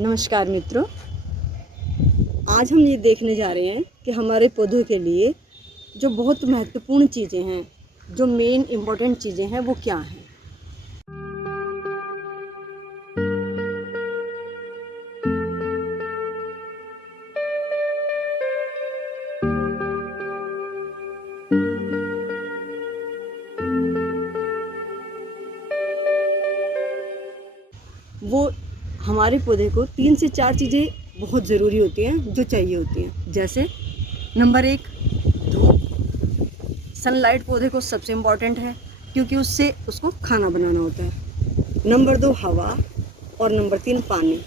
नमस्कार मित्रों, आज हम ये देखने जा रहे हैं कि हमारे पौधों के लिए जो बहुत महत्वपूर्ण चीज़ें हैं, जो मेन इम्पोर्टेंट चीज़ें हैं, वो क्या हैं। वो हमारे पौधे को 3 से 4 चीज़ें बहुत ज़रूरी होती हैं, जो चाहिए होती हैं। जैसे नंबर 1 धूप। सनलाइट पौधे को सबसे इम्पॉर्टेंट है, क्योंकि उससे उसको खाना बनाना होता है। नंबर 2 हवा, और नंबर 3 पानी।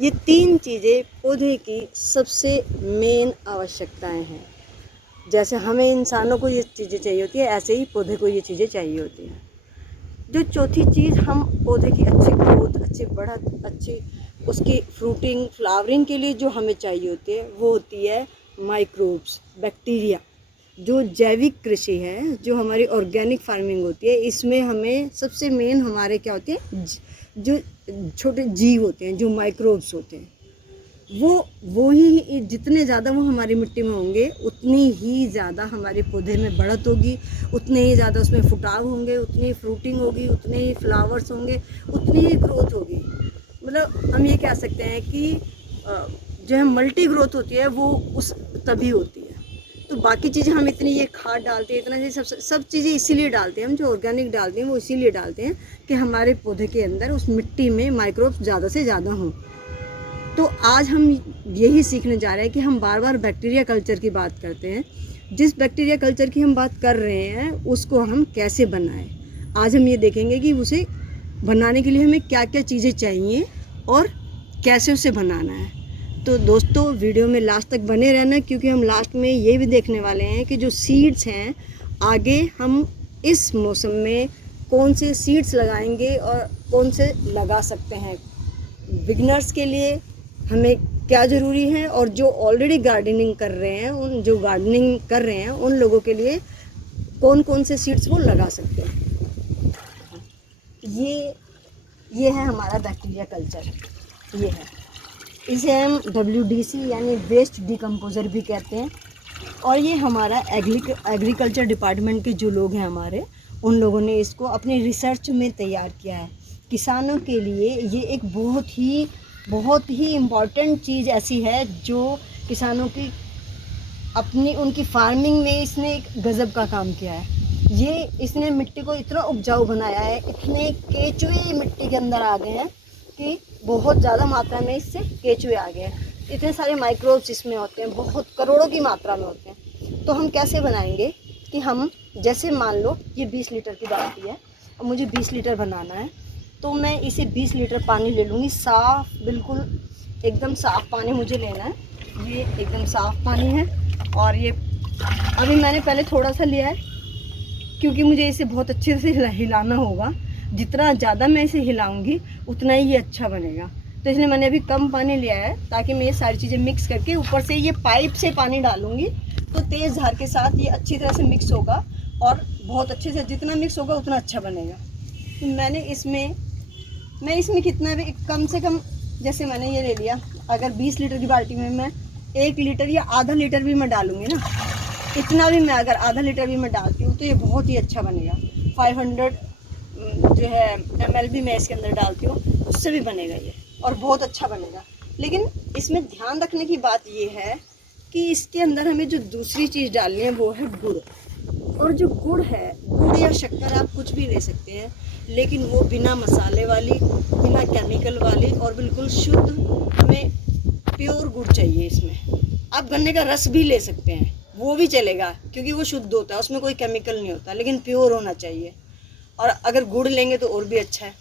ये 3 चीज़ें पौधे की सबसे मेन आवश्यकताएं हैं। जैसे हमें इंसानों को ये चीज़ें चाहिए होती है, ऐसे ही पौधे को ये चीज़ें चाहिए होती हैं। जो चौथी चीज़ हम पौधे की अच्छी ग्रोथ, अच्छी बढ़त, अच्छी उसकी फ्रूटिंग, फ्लावरिंग के लिए जो हमें चाहिए होती है, वो होती है माइक्रोब्स, बैक्टीरिया। जो जैविक कृषि है, जो हमारी ऑर्गेनिक फार्मिंग होती है, इसमें हमें सबसे मेन हमारे क्या होते हैं, जो छोटे जीव होते हैं, जो माइक्रोब्स होते हैं, वो ही जितने ज़्यादा वो हमारी मिट्टी में होंगे, उतनी ही ज़्यादा हमारे पौधे में बढ़त होगी, उतने ही ज़्यादा उसमें फुटाव होंगे, उतनी ही फ्रूटिंग होगी, उतने ही फ्लावर्स होंगे, उतनी ही ग्रोथ होगी। मतलब हम ये कह सकते हैं कि जो है मल्टी ग्रोथ होती है, वो उस तभी होती है। तो बाकी चीज़ें हम इतनी ये खाद डालते हैं, इतना ये सब चीज़ें इसीलिए डालते हैं, हम जो ऑर्गेनिक डालते हैं वो इसीलिए डालते हैं कि हमारे पौधे के अंदर उस मिट्टी में माइक्रोब्स ज़्यादा से ज़्यादा हों। तो आज हम यही सीखने जा रहे हैं कि हम बार बार बैक्टीरिया कल्चर की बात करते हैं। जिस बैक्टीरिया कल्चर की हम बात कर रहे हैं, उसको हम कैसे बनाएं। आज हम ये देखेंगे कि उसे बनाने के लिए हमें क्या क्या चीज़ें चाहिए और कैसे उसे बनाना है। तो दोस्तों, वीडियो में लास्ट तक बने रहना, क्योंकि हम लास्ट में ये भी देखने वाले हैं कि जो सीड्स हैं, आगे हम इस मौसम में कौन से सीड्स लगाएंगे और कौन से लगा सकते हैं। बिगनर्स के लिए हमें क्या ज़रूरी है, और जो ऑलरेडी गार्डनिंग कर रहे हैं, उन लोगों के लिए कौन कौन से सीड्स वो लगा सकते हैं। ये है हमारा बैक्टीरिया कल्चर। ये है, इसे हम WDC यानी वेस्ट डिकम्पोज़र भी कहते हैं। और ये हमारा एग्रीकल्चर डिपार्टमेंट के जो लोग हैं हमारे, उन लोगों ने इसको अपनी रिसर्च में तैयार किया है। किसानों के लिए ये एक बहुत ही इम्पॉर्टेंट चीज़ ऐसी है, जो किसानों की उनकी फार्मिंग में इसने एक गज़ब का काम किया है। इसने मिट्टी को इतना उपजाऊ बनाया है, इतने केचुए मिट्टी के अंदर आ गए हैं कि बहुत ज़्यादा मात्रा में इससे केचुए आ गए हैं। इतने सारे माइक्रोब्स इसमें होते हैं, बहुत करोड़ों की मात्रा में होते हैं। तो हम कैसे बनाएंगे कि हम, जैसे मान लो ये 20 लीटर की बाल्टी है और मुझे 20 लीटर बनाना है, तो मैं इसे 20 लीटर पानी ले लूँगी, साफ़, बिल्कुल एकदम साफ़ पानी मुझे लेना है। ये एकदम साफ़ पानी है, और ये अभी मैंने पहले थोड़ा सा लिया है, क्योंकि मुझे इसे बहुत अच्छे से हिलाना होगा। जितना ज़्यादा मैं इसे हिलाऊंगी, उतना ही ये अच्छा बनेगा। तो इसलिए मैंने अभी कम पानी लिया है, ताकि मैं ये सारी चीज़ें मिक्स करके ऊपर से ये पाइप से पानी डालूँगी, तो तेज़ धार के साथ ये अच्छी तरह से मिक्स होगा, और बहुत अच्छे से जितना मिक्स होगा उतना अच्छा बनेगा। तो मैं इसमें कितना भी, कम से कम, जैसे मैंने ये ले लिया, अगर 20 लीटर की बाल्टी में मैं 1 लीटर या आधा लीटर भी मैं डालूँगी ना, इतना भी मैं अगर आधा लीटर भी मैं डालती हूँ, तो ये बहुत ही अच्छा बनेगा। 500 जो है ml भी मैं इसके अंदर डालती हूँ, उससे भी बनेगा ये, और बहुत अच्छा बनेगा। लेकिन इसमें ध्यान रखने की बात ये है कि इसके अंदर हमें जो दूसरी चीज़ डालनी है, वो है गुड़। और जो गुड़ है, गुड़ या शक्कर आप कुछ भी ले सकते हैं, लेकिन वो बिना मसाले वाली, बिना केमिकल वाली, और बिल्कुल शुद्ध, हमें प्योर गुड़ चाहिए। इसमें आप गन्ने का रस भी ले सकते हैं, वो भी चलेगा, क्योंकि वो शुद्ध होता है, उसमें कोई केमिकल नहीं होता, लेकिन प्योर होना चाहिए। और अगर गुड़ लेंगे तो और भी अच्छा है,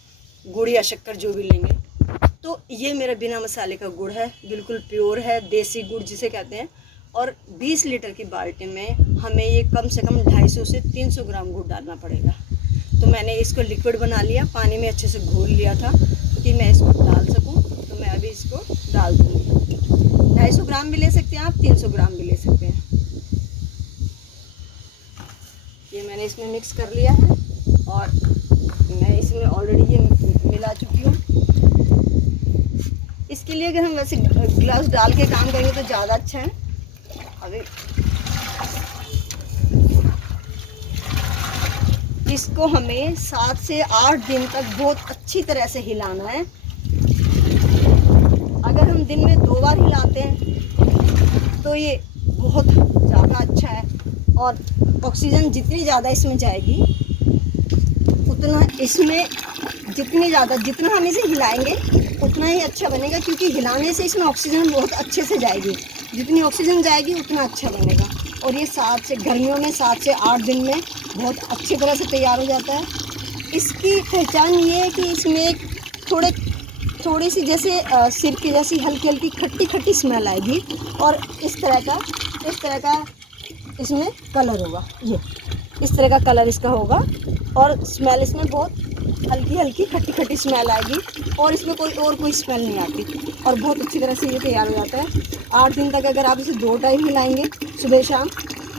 गुड़ या शक्कर जो भी लेंगे। तो ये मेरा बिना मसाले का गुड़ है, बिल्कुल प्योर है, देसी गुड़ जिसे कहते हैं। और 20 लीटर की बाल्टी में हमें ये कम से कम 250 से 300 ग्राम गुड़ डालना पड़ेगा। तो मैंने इसको लिक्विड बना लिया, पानी में अच्छे से घोल लिया था कि मैं इसको डाल सकूं। तो मैं अभी इसको डाल दूँगी। 250 ग्राम भी ले सकते हैं आप, 300 ग्राम भी ले सकते हैं। ये मैंने इसमें मिक्स कर लिया है, और मैं इसमें ऑलरेडी ये मिला चुकी हूँ। इसके लिए अगर हम वैसे ग्लव्स डाल के काम करेंगे तो ज़्यादा अच्छा है। अभी इसको हमें 7 से 8 दिन तक बहुत अच्छी तरह से हिलाना है। अगर हम दिन में 2 बार हिलाते हैं तो ये बहुत ज़्यादा अच्छा है। और ऑक्सीजन जितनी ज़्यादा इसमें जाएगी उतना इसमें जितना हम इसे हिलाएंगे उतना ही अच्छा बनेगा, क्योंकि हिलाने से इसमें ऑक्सीजन बहुत अच्छे से जाएगी। जितनी ऑक्सीजन जाएगी उतना अच्छा बनेगा। और ये गर्मियों में 7 से 8 दिन में बहुत अच्छी तरह से तैयार हो जाता है। इसकी पहचान ये है कि इसमें थोड़ी सी जैसे सिरके जैसी हल्की हल्की खट्टी खट्टी स्मेल आएगी। और इस तरह का इसमें कलर होगा। ये इस तरह का कलर इसका होगा और स्मेल इसमें बहुत हल्की हल्की खट्टी खट्टी स्मेल आएगी। और इसमें कोई स्मेल नहीं आती और बहुत अच्छी तरह से ये तैयार हो जाता है। 8 दिन तक अगर आप इसे 2 टाइम हिलाएंगे सुबह शाम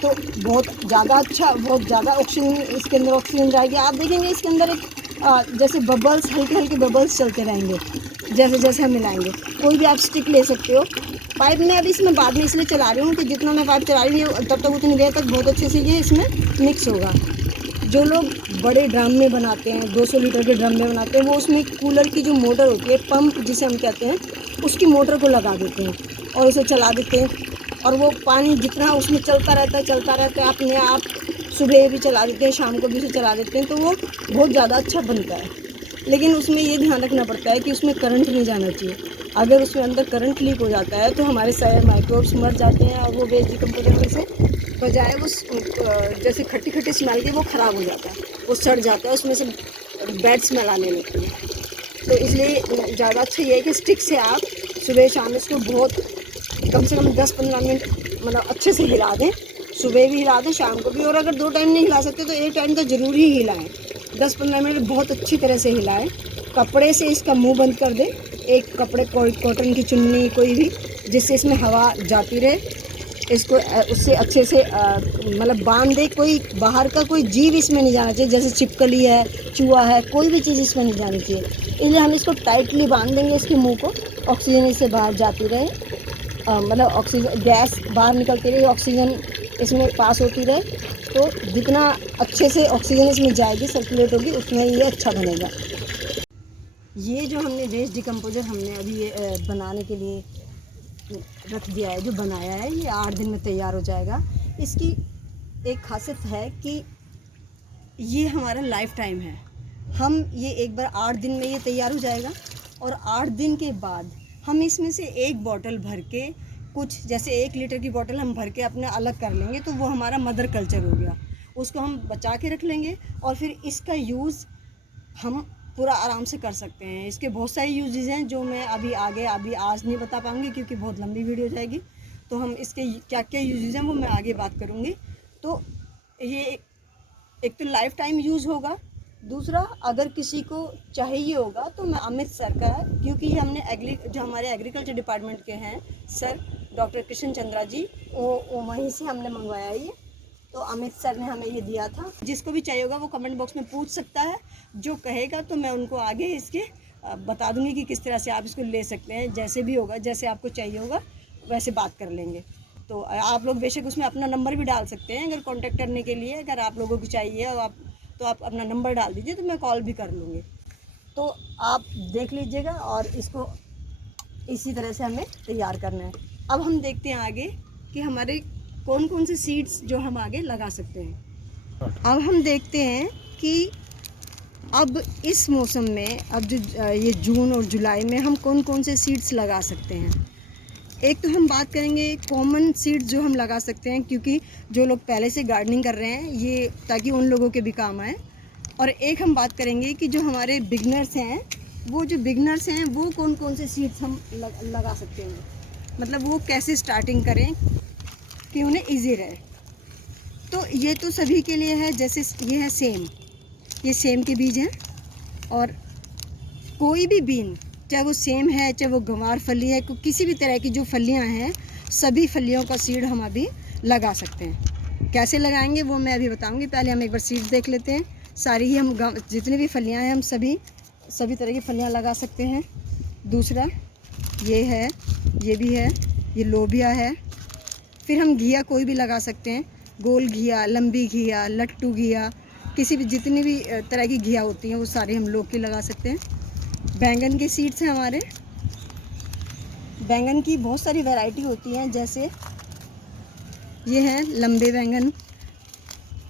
तो बहुत ज़्यादा ऑक्सीजन इसके अंदर ऑक्सीजन जाएगी। आप देखेंगे इसके अंदर एक जैसे बबल्स, हल्के हल्के बबल्स चलते रहेंगे जैसे जैसे हम मिलाएंगे। कोई भी आप स्टिक ले सकते हो। पाइप में अभी इसमें बाद में इसलिए चला रही हूँ कि जितना मैं पाइप चला रही हूँ तब तक उतनी देर तक बहुत अच्छे से ये इसमें मिक्स होगा। जो लोग बड़े ड्रम में बनाते हैं, 200 लीटर के ड्रम में बनाते हैं, वो उसमें कूलर की जो मोटर होती है, पंप जिसे हम कहते हैं, उसकी मोटर को लगा देते हैं और उसे चला देते हैं। और वो पानी जितना उसमें चलता रहता है अपने आप। सुबह भी चला देते हैं, शाम को भी उसे चला देते हैं, तो वो बहुत ज़्यादा अच्छा बनता है। लेकिन उसमें ये ध्यान रखना पड़ता है कि उसमें करंट नहीं जाना चाहिए। अगर उसमें अंदर करंट लीक हो जाता है तो हमारे सारे माइक्रोब्स मर जाते हैं और वो वेस्ट डिकम्पोजर में से बजाय वो जैसे खट्टी खट्टी स्मेल के वो ख़राब हो जाता है, वो सड़ जाता है, उसमें से बैड स्मेल आने लगती है। तो इसलिए ज़्यादा अच्छा ये है कि स्टिक से आप सुबह शाम इसको बहुत कम से कम 10-15 मिनट मतलब अच्छे से हिला दें। सुबह भी हिला दें, शाम को भी। और अगर 2 टाइम नहीं हिला सकते तो 1 टाइम तो ज़रूर ही हिलाएँ। 10-15 मिनट बहुत अच्छी तरह से हिलाएँ। कपड़े से इसका मुंह बंद कर दें, एक कपड़े कॉटन की चुन्नी कोई भी, जिससे इसमें हवा जाती रहे। इसको उससे अच्छे से मतलब बांध दे। कोई बाहर का कोई जीव इसमें नहीं जाना चाहिए, जैसे छिपकली है, चूहा है, कोई भी चीज़ इसमें नहीं जानी चाहिए। इसलिए हम इसको टाइटली बांध देंगे इसके मुंह को, ऑक्सीजन इससे बाहर जाती रहे। मतलब ऑक्सीजन गैस बाहर निकलती रहे, ऑक्सीजन इसमें पास होती रहे। तो जितना अच्छे से ऑक्सीजन इसमें जाएगी, सर्कुलेट होगी, उतना ही ये अच्छा बनेगा। ये जो हमने वेस्ट डिकम्पोजर हमने अभी ये बनाने के लिए रख दिया है, जो बनाया है, ये 8 दिन में तैयार हो जाएगा। इसकी एक खासियत है कि ये हमारा लाइफ टाइम है। हम ये एक बार 8 दिन में ये तैयार हो जाएगा और 8 दिन के बाद हम इसमें से एक बॉटल भर के, कुछ जैसे 1 लीटर की बॉटल हम भर के अपने अलग कर लेंगे, तो वो हमारा मदर कल्चर हो गया। उसको हम बचा के रख लेंगे और फिर इसका यूज़ हम पूरा आराम से कर सकते हैं। इसके बहुत सारे यूजेस हैं जो मैं अभी आज नहीं बता पाऊँगी क्योंकि बहुत लंबी वीडियो हो जाएगी। तो हम इसके क्या क्या यूजेस हैं वो मैं आगे बात करूँगी। तो ये एक तो लाइफ टाइम यूज़ होगा। दूसरा, अगर किसी को चाहिए होगा तो मैं अमित सर का, क्योंकि ये हमने जो हमारे एग्रीकल्चर डिपार्टमेंट के हैं सर डॉक्टर कृष्ण चंद्रा जी, वो वहीं से हमने मंगवाया है ये। तो अमित सर ने हमें ये दिया था। जिसको भी चाहिए होगा वो कमेंट बॉक्स में पूछ सकता है। जो कहेगा तो मैं उनको आगे इसके बता दूंगी कि किस तरह से आप इसको ले सकते हैं। जैसे भी होगा, जैसे आपको चाहिए होगा वैसे बात कर लेंगे। तो आप लोग बेशक उसमें अपना नंबर भी डाल सकते हैं अगर कांटेक्ट करने के लिए। अगर आप लोगों को चाहिए और आप अपना नंबर डाल दीजिए तो मैं कॉल भी कर लूँगी। तो आप देख लीजिएगा और इसको इसी तरह से हमें तैयार करना है। अब हम देखते हैं आगे कि हमारे कौन कौन से सीड्स जो हम आगे लगा सकते हैं। अब हम देखते हैं कि अब इस मौसम में, अब जो ये जून और जुलाई में हम कौन कौन से सीड्स लगा सकते हैं। एक तो हम बात करेंगे कॉमन सीड्स जो हम लगा सकते हैं, क्योंकि जो लोग पहले से गार्डनिंग कर रहे हैं ये, ताकि उन लोगों के भी काम आए। और एक हम बात करेंगे कि जो हमारे बिगनर्स हैं, वो कौन कौन से सीड्स हम लगा सकते हैं, मतलब वो कैसे स्टार्टिंग करें कि उन्हें ईजी रहे। तो ये तो सभी के लिए है। जैसे ये है सेम, ये सेम के बीज हैं। और कोई भी बीन, चाहे वो सेम है, चाहे वो गंवार फली है, किसी भी तरह की जो फलियां हैं, सभी फलियों का सीड हम अभी लगा सकते हैं। कैसे लगाएंगे वो मैं अभी बताऊंगी। पहले हम एक बार सीड्स देख लेते हैं। सारी ही हम जितनी भी फलियां हैं हम सभी तरह की फलियां लगा सकते हैं। दूसरा, ये है, ये भी है, ये लोबिया है। फिर हम घिया कोई भी लगा सकते हैं, गोल घिया, लंबी घिया, लट्टू घिया, किसी भी जितनी भी तरह की घिया होती हैं वो सारी हम लौकी लगा सकते हैं। बैंगन के सीड्स हैं हमारे। बैंगन की बहुत सारी वैरायटी होती हैं, जैसे ये हैं लंबे बैंगन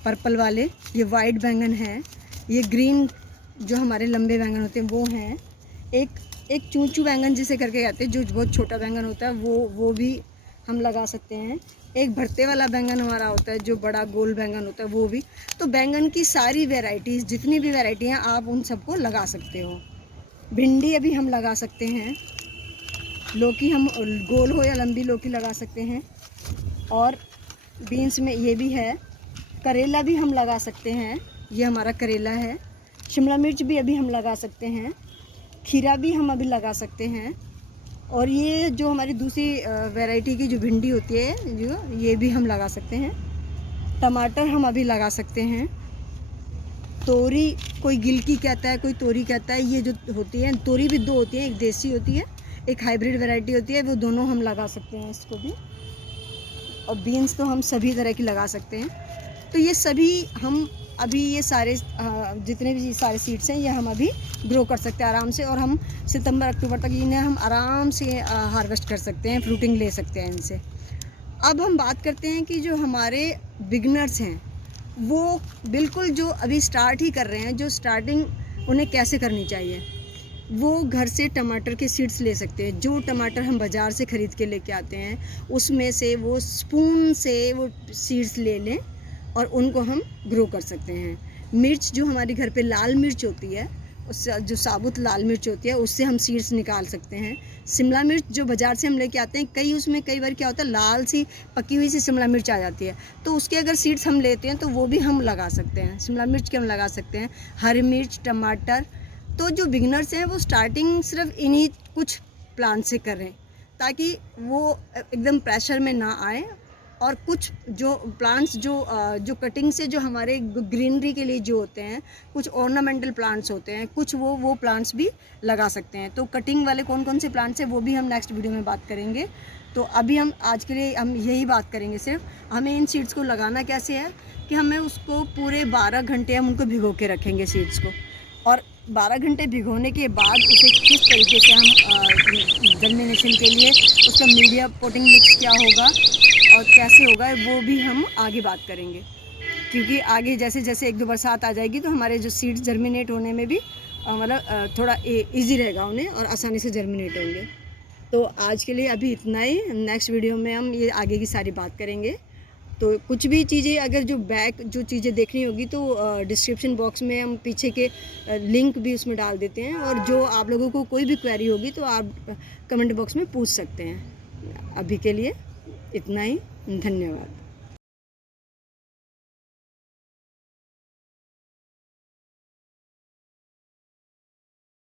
पर्पल वाले, ये वाइट बैंगन है, ये ग्रीन जो हमारे लंबे बैंगन होते हैं वो हैं। एक चूचू बैंगन जिसे करके कहते हैं, जो बहुत छोटा बैंगन होता है वो भी हम लगा सकते हैं। एक भरते वाला बैंगन हमारा होता है, जो बड़ा गोल बैंगन होता है वो भी। तो बैंगन की सारी वैरायटीज़, जितनी भी वैरायटी हैं, आप उन सबको लगा सकते हो। भिंडी अभी हम लगा सकते हैं, लौकी हम गोल हो या लंबी लौकी लगा सकते हैं, और बीन्स में ये भी है। करेला भी हम लगा सकते हैं, ये हमारा करेला है। शिमला मिर्च भी अभी हम लगा सकते हैं, खीरा भी हम अभी लगा सकते हैं, और ये जो हमारी दूसरी वैरायटी की जो भिंडी होती है, जो ये भी हम लगा सकते हैं। टमाटर हम अभी लगा सकते हैं। तोरी, कोई गिलकी कहता है, कोई तोरी कहता है, ये जो होती है, तोरी भी दो होती है, एक देसी होती है, एक हाइब्रिड वैरायटी होती है, वो दोनों हम लगा सकते हैं इसको भी। और बीन्स तो हम सभी तरह की लगा सकते हैं। तो ये सभी हम अभी ये सारे जितने भी सारे सीड्स हैं, ये हम अभी ग्रो कर सकते हैं आराम से, और हम सितंबर अक्टूबर तक इन्हें हम आराम से हार्वेस्ट कर सकते हैं, फ्रूटिंग ले सकते हैं इनसे। अब हम बात करते हैं कि जो हमारे बिगनर्स हैं, वो बिल्कुल जो अभी स्टार्ट ही कर रहे हैं, जो स्टार्टिंग उन्हें कैसे करनी चाहिए, वो घर से टमाटर के सीड्स ले सकते हैं। जो टमाटर हम बाज़ार से ख़रीद के लेके आते हैं, उसमें से वो स्पून से वो सीड्स ले लें और उनको हम ग्रो कर सकते हैं। मिर्च, जो हमारे घर पे लाल मिर्च होती है, उससे जो साबुत लाल मिर्च होती है, उससे हम सीड्स निकाल सकते हैं। शिमला मिर्च जो बाज़ार से हम लेके आते हैं, उसमें कई बार क्या होता है, लाल सी पकी हुई सी शिमला मिर्च आ जाती है, तो उसके अगर सीड्स हम लेते हैं तो वो भी हम लगा सकते हैं। शिमला मिर्च के हम लगा सकते हैं, हरी मिर्च, टमाटर। तो जो बिगनर्स हैं वो स्टार्टिंग सिर्फ इन्हीं कुछ प्लांट से करें, ताकि वो एकदम प्रेशर में ना आए, और कुछ जो प्लांट्स जो कटिंग से जो हमारे ग्रीनरी के लिए जो होते हैं, कुछ ऑर्नामेंटल प्लांट्स होते हैं, कुछ वो प्लांट्स भी लगा सकते हैं। तो कटिंग वाले कौन कौन से प्लांट्स हैं वो भी हम नेक्स्ट वीडियो में बात करेंगे। तो अभी हम आज के लिए हम यही बात करेंगे, सिर्फ हमें इन सीड्स को लगाना कैसे है कि हमें उसको पूरे 12 घंटे हम उनको भिगो के रखेंगे सीड्स को, और 12 घंटे भिगोने के बाद उसे किस तरीके से हम जर्मिनेशन के लिए उसका मीडिया पोटिंग मिक्स क्या होगा और कैसे होगा, वो भी हम आगे बात करेंगे। क्योंकि आगे जैसे जैसे 1-2 बरसात आ जाएगी तो हमारे जो सीड्स जर्मिनेट होने में भी मतलब थोड़ा ईजी रहेगा उन्हें, और आसानी से जर्मिनेट होंगे। तो आज के लिए अभी इतना ही। नेक्स्ट वीडियो में हम ये आगे की सारी बात करेंगे। तो कुछ भी चीज़ें अगर जो चीज़ें देखनी होगी तो डिस्क्रिप्शन बॉक्स में हम पीछे के लिंक भी उसमें डाल देते हैं, और जो आप लोगों को कोई भी क्वेरी होगी तो आप कमेंट बॉक्स में पूछ सकते हैं। अभी के लिए इतना ही, धन्यवाद।